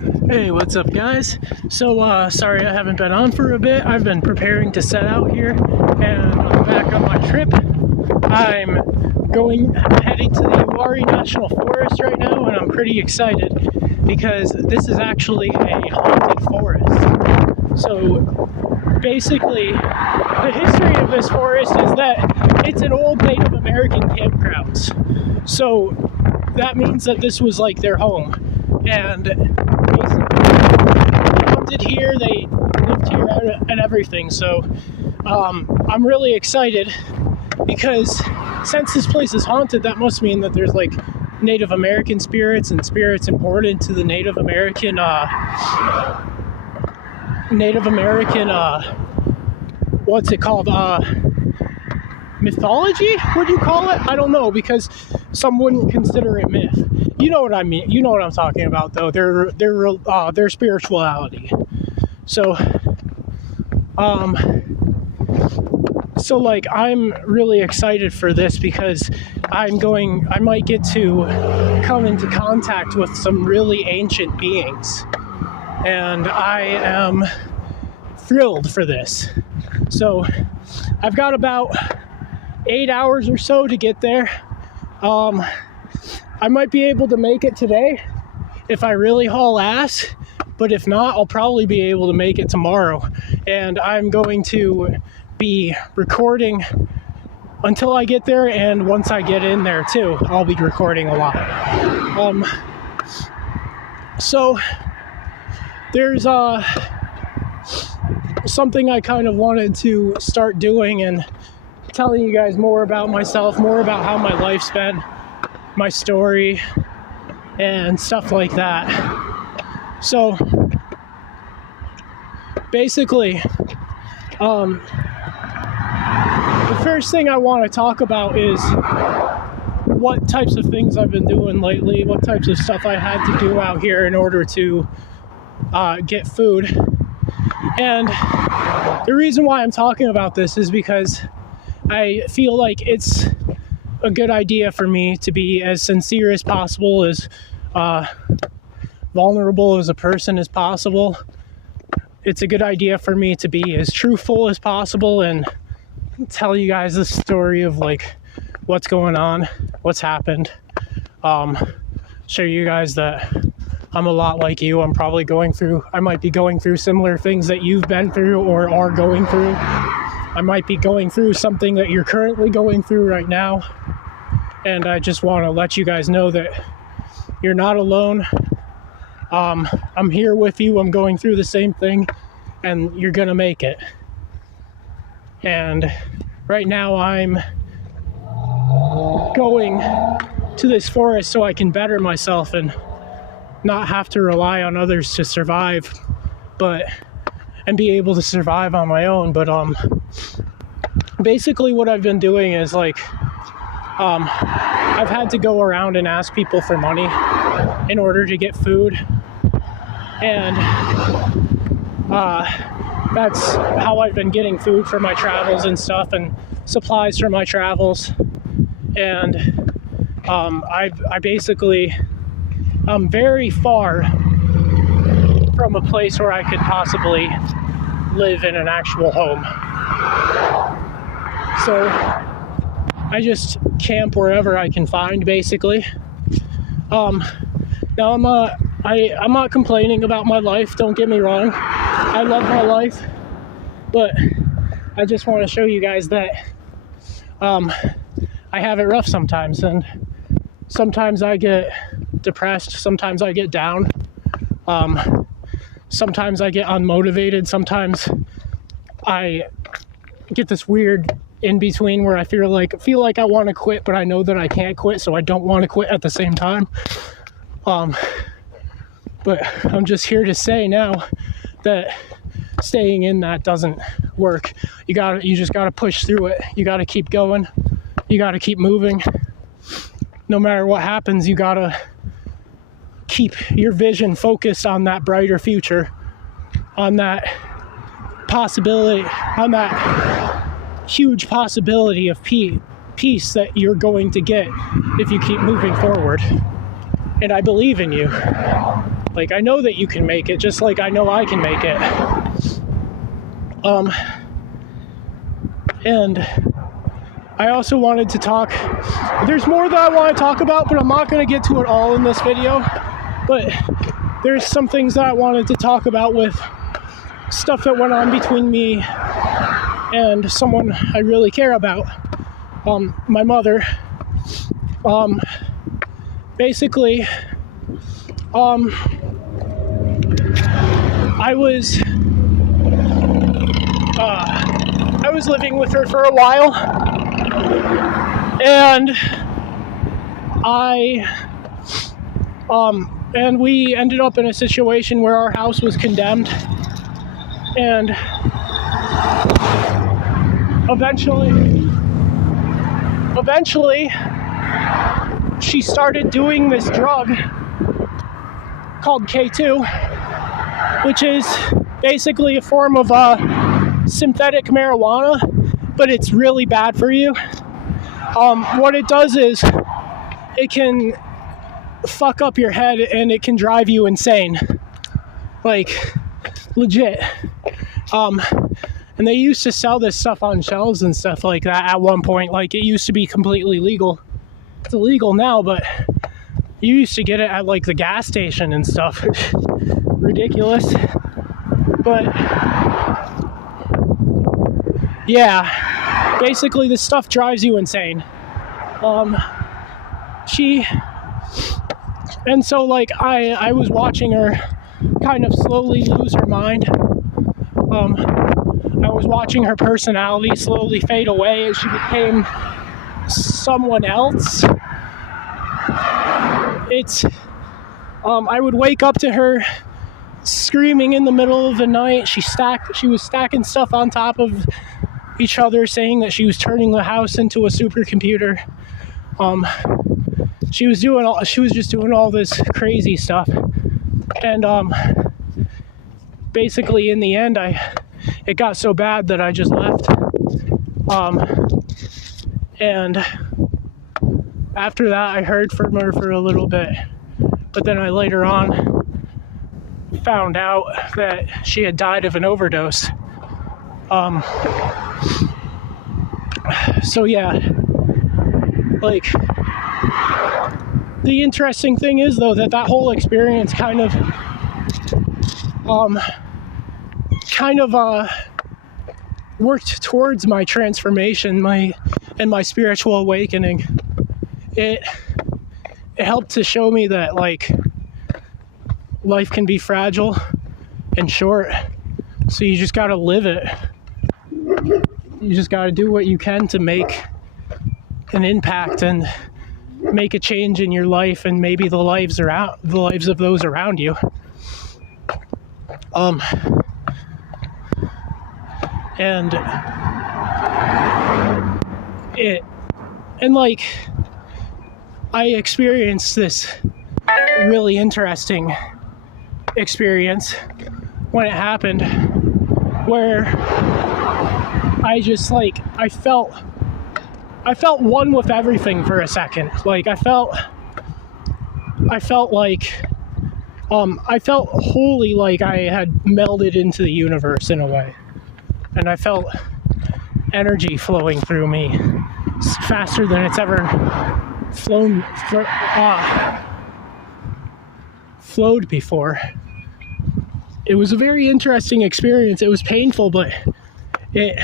Hey, what's up, guys? Sorry I haven't been on for a bit. I've been preparing to set out here, and I'm back on my trip. I'm heading to the Uwharrie National Forest right now, and I'm pretty excited because this is actually a haunted forest. So, basically, the history of this forest is that it's an old Native American campgrounds. So, that means that this was like their home. And haunted here, they lived here and everything. So I'm really excited because since this place is haunted, that must mean that there's like Native American spirits and spirits important to the Native American what's it called, mythology, would you call it? I don't know, because some wouldn't consider it myth. You know what I mean. You know what I'm talking about, though. Their spirituality. So like, I'm really excited for this because I might get to come into contact with some really ancient beings, and I am thrilled for this. So I've got about 8 hours or so to get there. I might be able to make it today if I really haul ass, but if not, I'll probably be able to make it tomorrow. And I'm going to be recording until I get there, and once I get in there too, I'll be recording a lot. So there's something I kind of wanted to start doing and telling you guys more about myself, more about how my life's been, my story, and stuff like that. So basically, the first thing I want to talk about is what types of things I've been doing lately, what types of stuff I had to do out here in order to get food. And the reason why I'm talking about this is because I feel like it's a good idea for me to be as sincere as possible, as vulnerable as a person as possible. It's a good idea for me to be as truthful as possible and tell you guys the story of like what's going on, what's happened. Show you guys that I'm a lot like you. I might be going through similar things that you've been through or are going through. I might be going through something that you're currently going through right now. And I just want to let you guys know that you're not alone. I'm here with you. I'm going through the same thing, and you're going to make it. And right now I'm going to this forest so I can better myself and not have to rely on others to survive, and be able to survive on my own. But basically what I've been doing is like, I've had to go around and ask people for money in order to get food, and that's how I've been getting food for my travels and stuff, and supplies for my travels. And I'm very far from a place where I could possibly live in an actual home. So I just camp wherever I can find, basically. Now I'm not complaining about my life, don't get me wrong. I love my life, but I just want to show you guys that I have it rough sometimes, and sometimes I get depressed, sometimes I get down, sometimes I get unmotivated, sometimes I get this weird in between where I feel like I want to quit, but I know that I can't quit, so I don't want to quit at the same time. But I'm just here to say now that staying in that doesn't work. You just gotta push through it. You gotta keep going. You gotta keep moving. No matter what happens, you gotta keep your vision focused on that brighter future, on that possibility, on that huge possibility of peace that you're going to get if you keep moving forward. And I believe in you. Like, I know that you can make it, just like I know I can make it. And I also wanted to talk, there's more that I want to talk about, but I'm not going to get to it all in this video. But there's some things that I wanted to talk about with stuff that went on between me and someone I really care about, my mother. Basically, I was living with her for a while, and and we ended up in a situation where our house was condemned, and eventually she started doing this drug called K2, which is basically a form of synthetic marijuana, but it's really bad for you. What it does is it can fuck up your head and it can drive you insane, like legit. And they used to sell this stuff on shelves and stuff like that at one point. Like, it used to be completely legal. It's illegal now, but you used to get it at like the gas station and stuff. Ridiculous. But yeah, basically this stuff drives you insane. And so like I was watching her kind of slowly lose her mind. I was watching her personality slowly fade away as she became someone else. I would wake up to her screaming in the middle of the night. She was stacking stuff on top of each other, saying that she was turning the house into a supercomputer. She was just doing all this crazy stuff. And basically in the end it got so bad that I just left. And after that I heard from her for a little bit, but then I later on found out that she had died of an overdose. So yeah, like, the interesting thing is though that whole experience kind of worked towards my transformation, my spiritual awakening. It helped to show me that like life can be fragile and short, so you just gotta live it. You just gotta do what you can to make an impact and make a change in your life and maybe the lives of those around you. And like, I experienced this really interesting experience when it happened, where I just like, I felt one with everything for a second. Like, I felt wholly like I had melded into the universe in a way. And I felt energy flowing through me faster than it's ever flowed before. It was a very interesting experience. It was painful, but it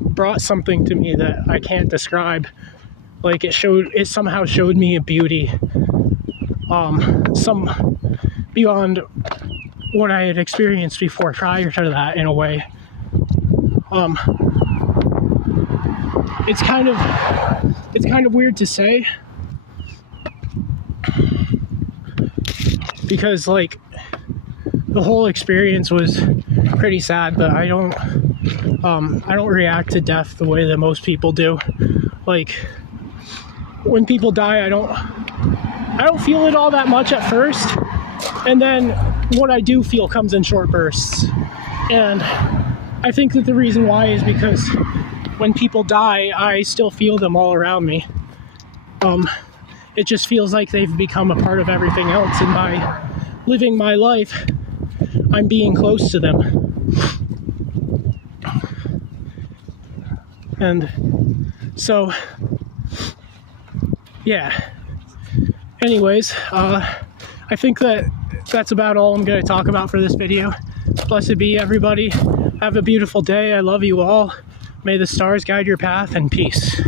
brought something to me that I can't describe. Like, it somehow showed me a beauty, some beyond what I had experienced before, prior to that, in a way. It's kind of weird to say, because like the whole experience was pretty sad, but I don't react to death the way that most people do. Like, when people die, I don't feel it all that much at first, and then what I do feel comes in short bursts. And I think that the reason why is because when people die, I still feel them all around me. it just feels like they've become a part of everything else. And by living my life, I'm being close to them. And so, yeah. Anyways, I think that's about all I'm going to talk about for this video. Blessed be everybody. Have a beautiful day. I love you all. May the stars guide your path, and peace.